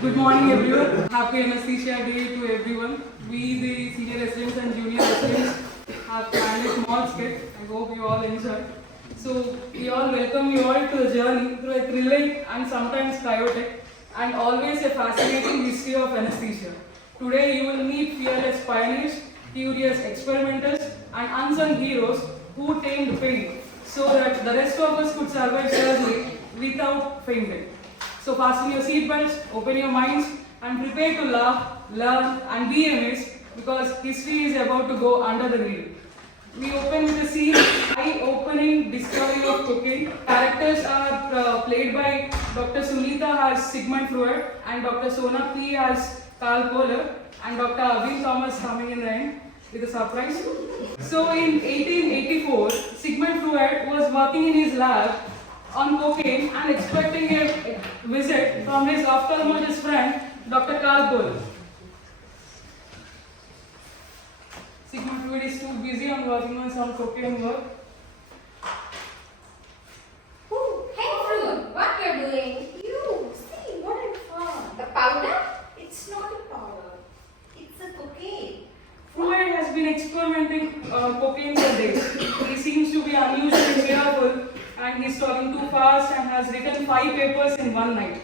Good morning everyone. Happy Anesthesia Day to everyone. We the senior residents and junior residents have planned a small skit. I hope you all enjoy. So we all welcome you all to a journey through a thrilling and sometimes chaotic and always a fascinating history of anesthesia. Today you will meet fearless pioneers, curious experimenters and unsung heroes who tamed pain so that the rest of us could survive surgery without fainting. So fasten your seatbelts, open your minds and prepare to laugh, learn and be amazed because history is about to go under the needle. We open with a scene, eye-opening discovery of cocaine. Characters are played by Dr. Sunita as Sigmund Freud and Dr. Sona P as Carl Kohler and Dr. Avin Thomas coming in the end with a surprise. So in 1884, Sigmund Freud was working in his lab on cocaine and expecting a visit from his ophthalmologist friend, Dr. Carl Kohler. Sigmund Freud is too busy on working on some cocaine work. Oh, hey Freud, what you're doing? You, see what I found. The powder? It's not a powder. It's a cocaine. Freud has been experimenting cocaine for days. He seems to be unusually careful and he's talking too fast and has written 5 papers in one night.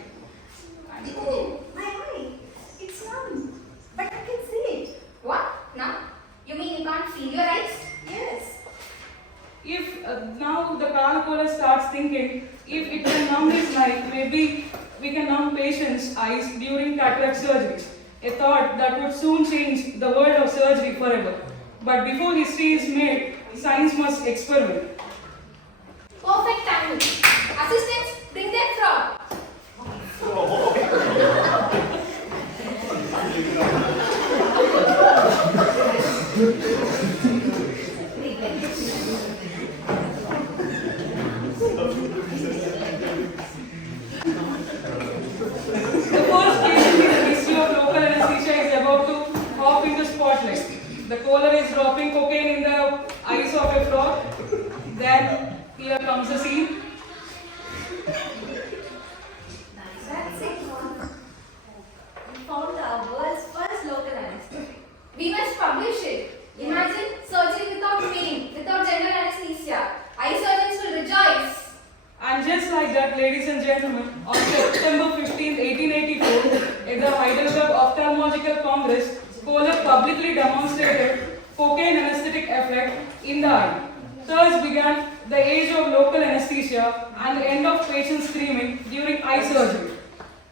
Oh, my eye. It's numb. But I can see it. What? Numb? You mean you can't feel your eyes? Yes. If now the Carl Kohler starts thinking, if it can numb his night, maybe we can numb patients' eyes during cataract surgeries. A thought that would soon change the world of surgery forever. But before history is made, science must experiment. Perfect timing. Assistants, bring that frog. The first case in the history of local anesthesia is about to hop into spotlight. The Kohler is dropping cocaine in the eyes of a frog. Then here comes the scene. That's it. We found our world's first local anesthetic. We must publish it. Imagine surgery without pain, without general anesthesia. Eye surgeons will rejoice. And just like that, ladies and gentlemen, on September 15, 1884, at the Heidelberg Ophthalmological Congress, Kohler publicly demonstrated cocaine anesthetic effect in the eye. Thus began the age of local anesthesia and the end of patient screaming during eye surgery.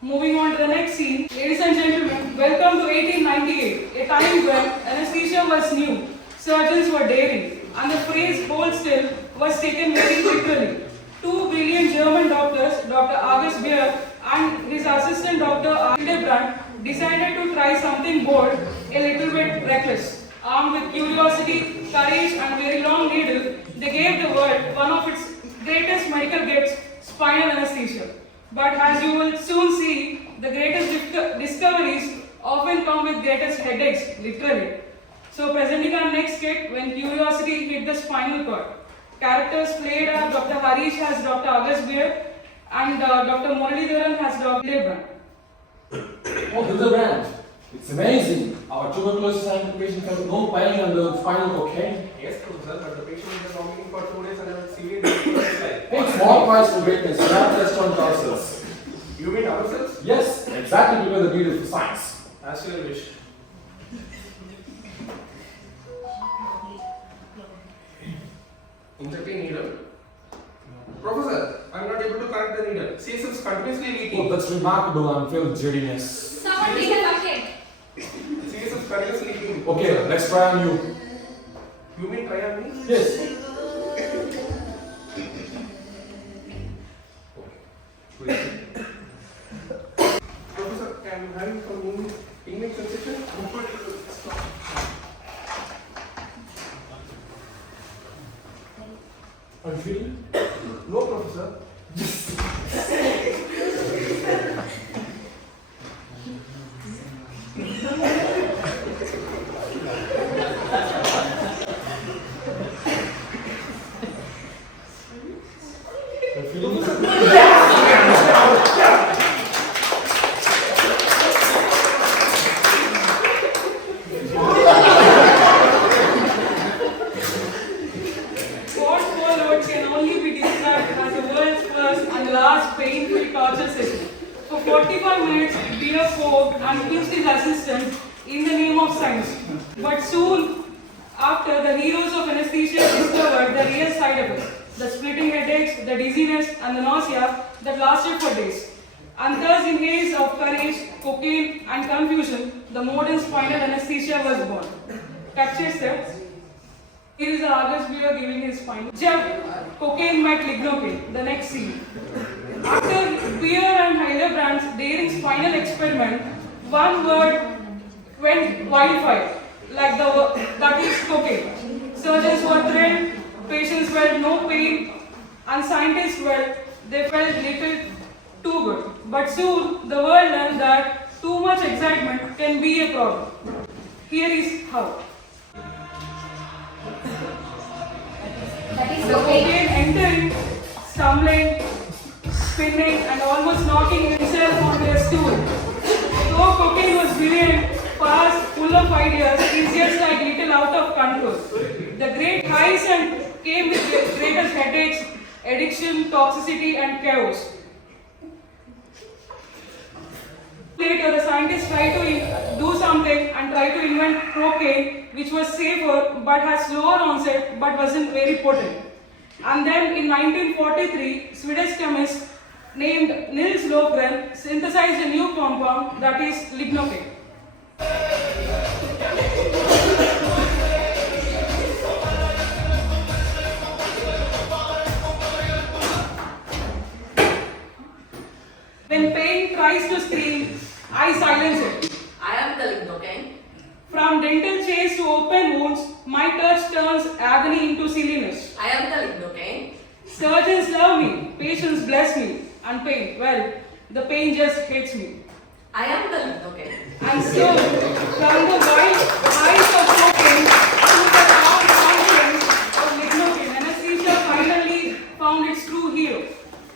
Moving on to the next scene, ladies and gentlemen, welcome to 1898, a time when anesthesia was new, surgeons were daring, and the phrase "hold still" was taken very literally. Two brilliant German doctors, Dr. August Beer and his assistant Dr. Hildebrand, decided to try something bold, a little bit reckless. Armed with curiosity, courage and very long needle, they gave the world one of its greatest medical gifts, spinal anesthesia. But as you will soon see, the greatest discoveries often come with greatest headaches, literally. So presenting our next skit, when curiosity hit the spinal cord. Characters played are Dr. Harish as Dr. August Beer and Dr. Muralidharan as Dr. Hildebrand. Oh, Hildebrand, it's amazing. Our tuberculosis patient has no pain and the spinal cocaine. Yes, Professor, but the patient has been vomiting for 2 days and has severe disease. Hey, small price for greatness. We have to test on ourselves. You mean ourselves? Yes, exactly because the need of science. As your wish. Injecting needle. Professor, I am not able to connect the needle. CSF is continuously leaking. Oh, that's remarkable. I'm filled with giddiness. Someone take a bucket. CSF is continuously leaking. Okay, let's try on you. You mean try on me? Yes. Professor, I am having some tingling sensation. Are you feeling? No, Professor. Are you feeling? 45 minutes, beer poked and kissed his assistant in the name of science. But soon after, the heroes of anesthesia discovered the real side effects, the splitting headaches, the dizziness and the nausea that lasted for days. And thus, in haze of courage, cocaine and confusion, the modern spinal anesthesia was born. Capture steps. Here is August Beer giving his spine. Jab cocaine met lignocaine, the next scene. After Beer and Hildebrands' daring spinal experiment, one word went wildfire, like that is cocaine. Surgeons were thrilled, patients felt no pain, and scientists they felt little too good. But soon the world learned that too much excitement can be a problem. Here is how. That is The cocaine. cocaine entering, stumbling, spinning, and almost knocking himself onto a stool. Though cocaine was brilliant, fast, full of ideas, he's just like little out of control. The great highs and came with the greatest headaches, addiction, toxicity, and chaos. Later, the scientists tried to do something and tried to invent cocaine, which was safer but has slower onset but wasn't very potent. And then in 1943, Swedish chemist named Nils Lofgren synthesized a new compound, that is lignocaine. When pain tries to scream, I silence it. I am the lignocaine. From dental chase to open wounds, my touch turns agony into silliness. I am the lignocaine. Surgeons love me, patients bless me, and pain, well, the pain just hates me. I am the lignocaine. And so, from the wild heights of cocaine to the dark mountains of lignocaine, anesthesia finally found its true hero.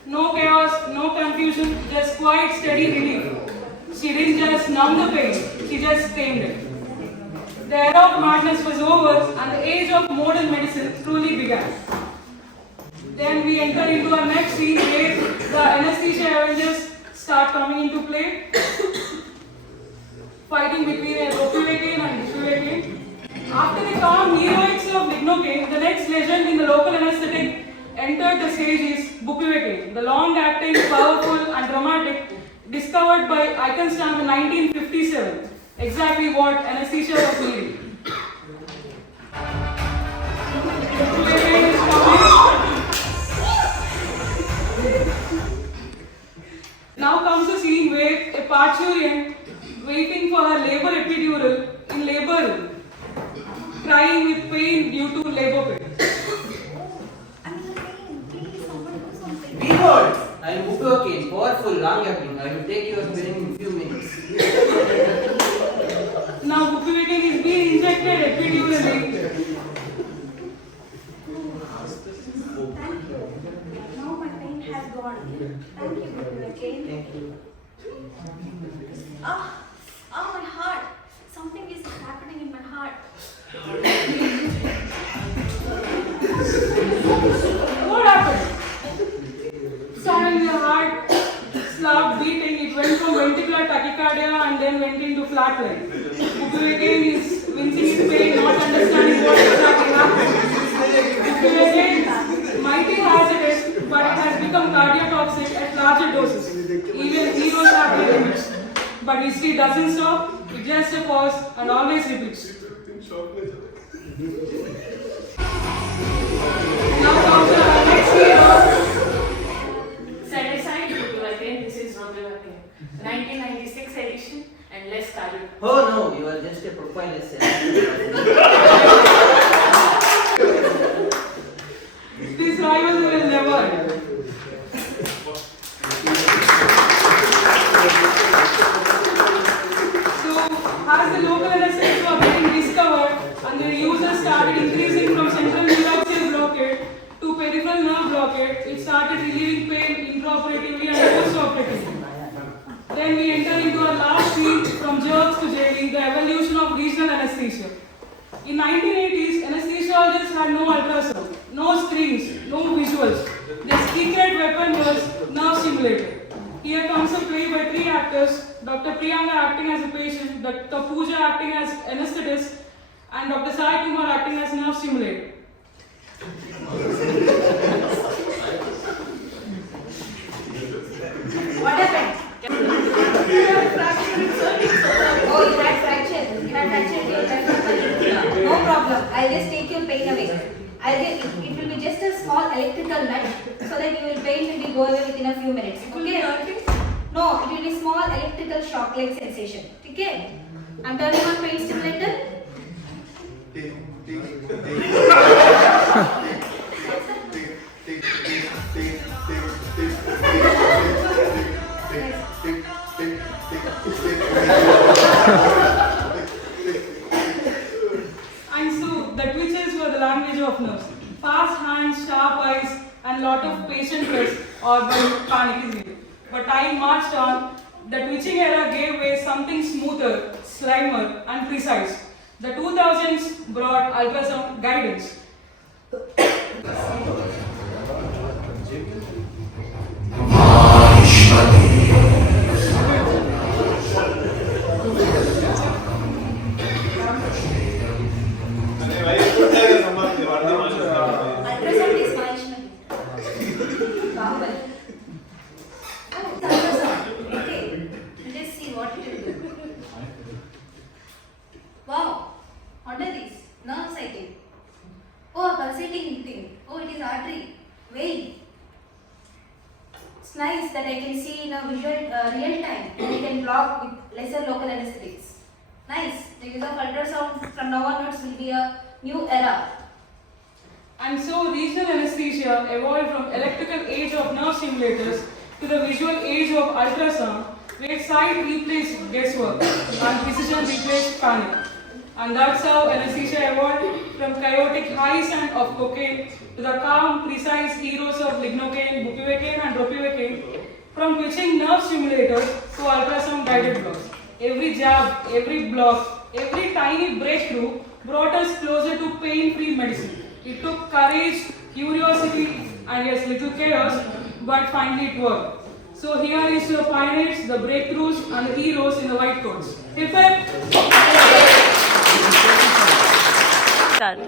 No chaos, no confusion, just quiet, steady relief. She didn't just numb the pain, she just tamed it. The era of madness was over and the age of modern medicine truly began. Then we enter into our next scene where the anesthesia avengers start coming into play. Fighting between ropivacaine and bupivacaine. After the calm heroics of lignocaine, the next legend in the local anesthetic entered the stage is bupivacaine, the long-acting, powerful and dramatic, discovered by Eichenstein in 1957. Exactly what anesthesia was needing. Bupivacaine is coming. Now comes a scene where a parturian waiting for her labor epidural in labor room, crying with pain due to labor pain. I'm in pain. Please, someone do something. Behold, I am bupivacaine, powerful, long-acting. I will take your pain in few minutes. Now bupivacaine is being injected epidurally. Thank you. Now my pain has gone. Thank you, Bupivacaine. Thank you. Ah, my heart. Something is happening in my heart. What happened? Suddenly the heart stopped beating. It went from ventricular tachycardia and then went into flatline. Bupivacaine is wincing in pain, not understanding what exactly happened. Bupivacaine, mighty hazardous, but it has become cardiotoxic at larger doses. Even heroes have their limits. But history doesn't stop, it just a pause and always repeats. Now comes our next hero. Set aside bupivacaine. This is ropivacaine. 1996 edition and less cardio. Oh no, you are just a profile essay. This rivalry will never end. So, as the local anesthetics were getting discovered and their users started increasing from central nerve cell blockade to peripheral nerve blockade, it started relieving pain intraoperatively and postoperatively. Then we enter into our last scene from jerks to jelly, the evolution of regional anesthesia. In 1980s, anesthesiologists had no ultrasound, no screens, no visuals. Their secret weapon was nerve stimulator. Here comes a play by three actors actors, Dr. Priyanka acting as a patient, Dr. Pooja acting as anesthetist, and Dr. Sai Kumar acting as nerve stimulator. What happened? Oh, you had fracture. You had fracture in your left upper limb. No problem. I'll just take your pain away. It will be just a small electrical nut so that your pain will be go away within a few minutes. Okay? No, it will be small electrical shock like sensation. Okay? I'm turning on pain stimulator. And so the twitches were the language of nerves. Fast hands, sharp eyes, and lot of patient stress or when panic is needed. But time marched on. The twitching era gave way something smoother, slimmer, and precise. The 2000s brought ultrasound guidance. Ultrasound is punishment. Bahubali. Oh, it's ultrasound. Okay. Let's see what it will do. Wow. What are these? Nerve cycle. Oh, a pulsating thing. Oh, it is artery. Vein. It's nice that I can see in a visual real time and I can block with lesser local anesthetics. Nice. The use of ultrasound from now onwards will be a new era. And so regional anesthesia evolved from electrical age of nerve stimulators to the visual age of ultrasound, where sight replaced guesswork and precision replaced panic. And that's how anesthesia evolved from chaotic highs and of cocaine to the calm, precise heroes of lignocaine, bupivacaine and ropivacaine, from twitching nerve stimulators to ultrasound guided blocks. Every jab, every block, every tiny breakthrough brought us closer to pain-free medicine. It took courage, curiosity, and yes, little chaos, but finally it worked. So here is your pioneers, the breakthroughs, and the heroes in the white coats. Hip hip! Start.